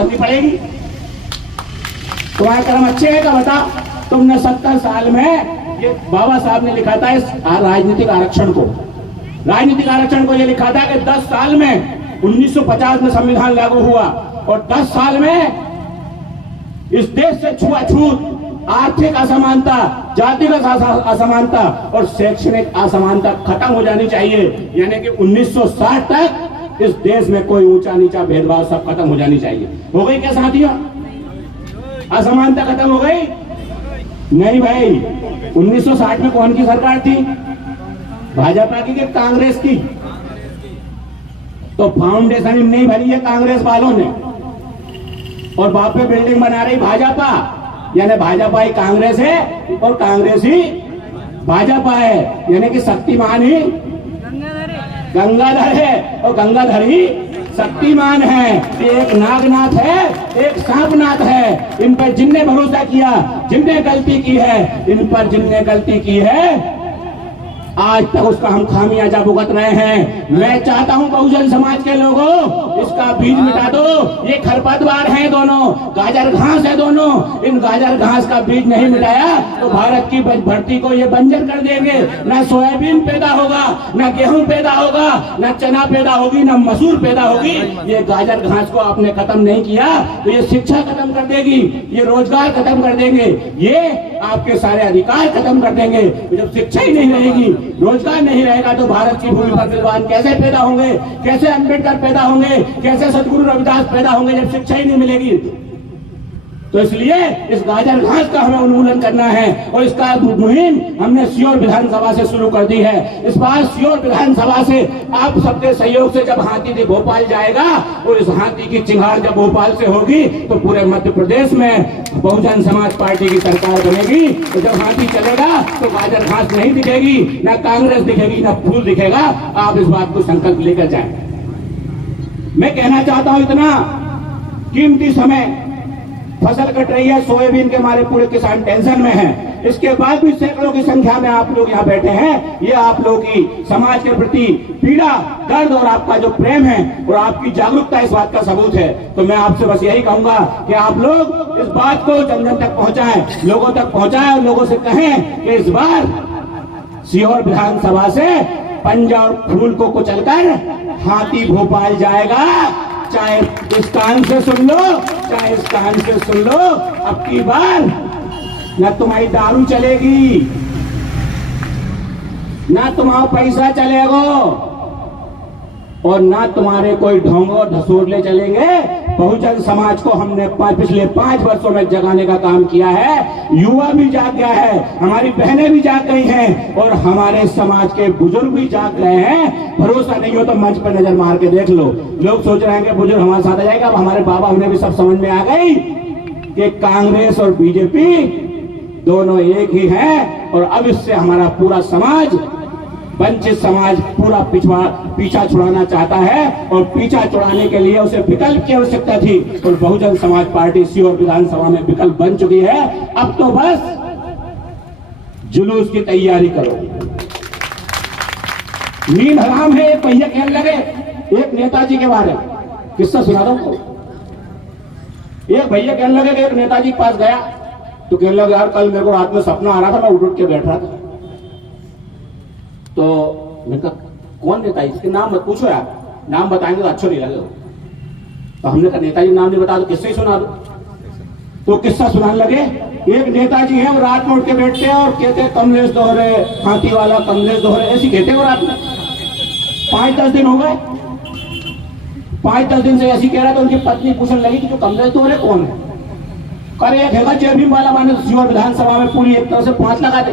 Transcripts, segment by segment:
करनी पड़ेगी। तुम्हारे कर्म अच्छे हैं क्या बता? तुमने 70 साल में, ये बाबा साहब ने लिखा था इस राजनीतिक आरक्षण को, ये लिखा था कि 10 साल में 1950 में संविधान लागू हुआ और 10 साल में इस देश से छुआछूत, आर्थिक असमानता, जातिगत असमानता और शैक्षणिक असमानता खत्म हो जानी चाहिए। यानी कि 1960 तक इस देश में कोई ऊंचा नीचा भेदभाव सब खत्म हो जानी चाहिए। हो गई क्या साथियों? असमानता खत्म हो गई? नहीं भाई। 1960 में कौन की सरकार थी? भाजपा की कि कांग्रेस की? तो फाउंडेशन नहीं भरी है कांग्रेस वालों ने और बाप पे बिल्डिंग बना रही भाजपा। यानी भाजपा ही कांग्रेस है और कांग्रेस ही भाजपा है। यानी कि शक्तिमान ही गंगाधर है और गंगाधर ही शक्तिमान है। एक नागनाथ है, एक सांपनाथ है। इन पर जिनने भरोसा किया, जिनने गलती की है, इन पर जिनने गलती की है, आज तक उसका हम खामियाजा भुगत रहे हैं। मैं चाहता हूं बहुजन समाज के लोगों, इसका बीज मिटा दो। ये खरपतवार हैं दोनों, गाजर घास है दोनों। इन गाजर घास का बीज नहीं मिटाया तो भारत की धरती को ये बंजर कर देंगे। ना सोयाबीन पैदा होगा, ना गेहूं पैदा होगा, ना चना पैदा होगी, ना मसूर पैदा होगी। ये गाजर घास को आपने खत्म नहीं किया तो ये शिक्षा खत्म कर देगी, ये रोजगार खत्म कर देंगे, ये आपके सारे अधिकार खत्म कर देंगे। जब शिक्षा ही नहीं रहेगी, रोजगार नहीं रहेगा तो भारत की भूमि पर विद्वान कैसे पैदा होंगे? कैसे अम्बेडकर पैदा होंगे? कैसे सदगुरु रविदास पैदा होंगे जब शिक्षा ही नहीं मिलेगी? तो इसलिए इस गाजर घास का हमें उन्मूलन करना है और इसका मुहिम हमने सीहोर विधानसभा से शुरू कर दी है। इस बार सीहोर विधानसभा से आप सबके सहयोग से जब हाथी भोपाल जाएगा और इस हाथी की चिंगार जब भोपाल से होगी तो पूरे मध्य प्रदेश में बहुजन समाज पार्टी की सरकार बनेगी। तो जब हाथी चलेगा तो गाजर घास नहीं दिखेगी, ना कांग्रेस दिखेगी, ना फूल दिखेगा। आप इस बात को संकल्प लेकर जाए। मैं कहना चाहता हूं इतना, कीमती समय फसल कट रही है, सोयाबीन के मारे पूरे किसान टेंशन में हैं। इसके बाद भी सैकड़ों की संख्या में आप लोग यहाँ बैठे हैं। ये आप लोगों की समाज के प्रति पीड़ा, दर्द और आपका जो प्रेम है और आपकी जागरूकता इस बात का सबूत है। तो मैं आपसे बस यही कहूंगा कि आप लोग इस बात को जन जन तक पहुंचाएं, लोगों तक पहुंचाएं और लोगों से कहें कि इस बार सीहोर विधानसभा से पंजा और फूल को कुचलकर हाथी भोपाल जाएगा। चाहे इस कान से सुन लो, चाहे इस कान से सुन लो, अब की बार न तुम्हारी दारू चलेगी, ना तुम्हारा पैसा चलेगा और ना तुम्हारे कोई ढोंगो ढसूरले चलेंगे। बहुजन समाज को हमने पिछले 5 वर्षों में जगाने का काम किया है। युवा भी जाग गया है, हमारी बहनें भी जाग गई हैं और हमारे समाज के बुजुर्ग भी जाग गए हैं। भरोसा नहीं हो तो मंच पर नजर मार के देख लो। लोग सोच रहे हैं कि बुजुर्ग हमारे साथ आ जाएगा। अब हमारे बाबा उन्हें भी सब समझ में आ गई कि कांग्रेस और बीजेपी दोनों एक ही हैं और अब इससे हमारा पूरा समाज, वंचित समाज पूरा पीछा छुड़ाना चाहता है और पीछा छुड़ाने के लिए उसे विकल्प की आवश्यकता थी और बहुजन समाज पार्टी सीहोर विधानसभा में विकल्प बन चुकी है। अब तो बस जुलूस की तैयारी करो। नींद हराम है। एक भैया कहने लगे, एक नेताजी के बारे में किस्सा सुना दो। एक भैया कहने लगे कि एक नेताजी के पास गया तो कहने लगे, यार कल मेरे को रात में सपना आ रहा था, मैं उठ के बैठ रहा था। तो मैंने कहा कौन नेताजी? इसके नाम मत पूछो यार, नाम बताएंगे तो अच्छा नहीं लगेगा। तो हमने कहा नेताजी नाम नहीं बता दो, किससे ही सुना दो। तो किस्सा सुनाने लगे। एक नेताजी है, वो रात में उठ के बैठते हैं और कहते हैं कमलेश दोहरे, हाथी वाला कमलेश दोहरे, ऐसी कहते हैं वो रात में। 5-10 दिन हो गए, 5-10 दिन से ऐसी कह रहा था। उनकी पत्नी पूछने लगी कि जो कमलेश दोहरे कौन है? करे एक है जय भीम वाला। माने सीहोर विधानसभा में पूरी एक तरह से 5 लगा दे।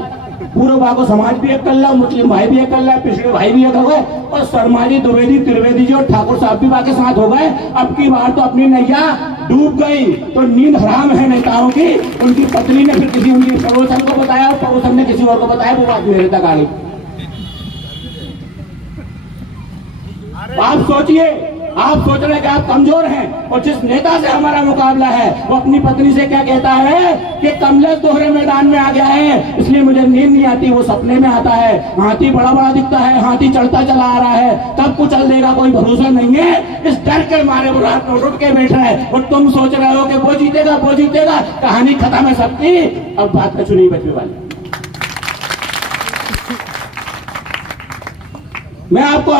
पूर्व बागो समाज भी एक कर ला, मुस्लिम भाई भी एक कर ला, पिछड़े भाई भी एक हो गए और शर्मा जी, द्विवेदी, त्रिवेदी जी और ठाकुर साहब भी बाकी साथ हो गए। अब की बार तो अपनी नैया डूब गई। तो नींद हराम है नेताओं की। उनकी पत्नी ने फिर किसी उनकी पड़ोसन को बताया और पड़ोसन ने किसी और को बताया। वो बात मेरे तक आ गई। आप सोचिए, आप सोच रहे हैं कि आप कमजोर हैं, और जिस नेता से हमारा मुकाबला है वो अपनी पत्नी से क्या कहता है कि कमलेश दोहरे मैदान में आ गया है, इसलिए मुझे नींद नहीं आती, वो सपने में आता है, हाथी बड़ा बड़ा दिखता है, हाथी चढ़ता चला आ रहा है, तब कुचल देगा, कोई भरोसा नहीं है, इस डर के मारे वो रात में उठ के बैठा है, और तुम सोच रहे हो कि वो जीतेगा, कहानी खत्म है सबकी, अब बात में चुनी बचने वाली। मैं आपको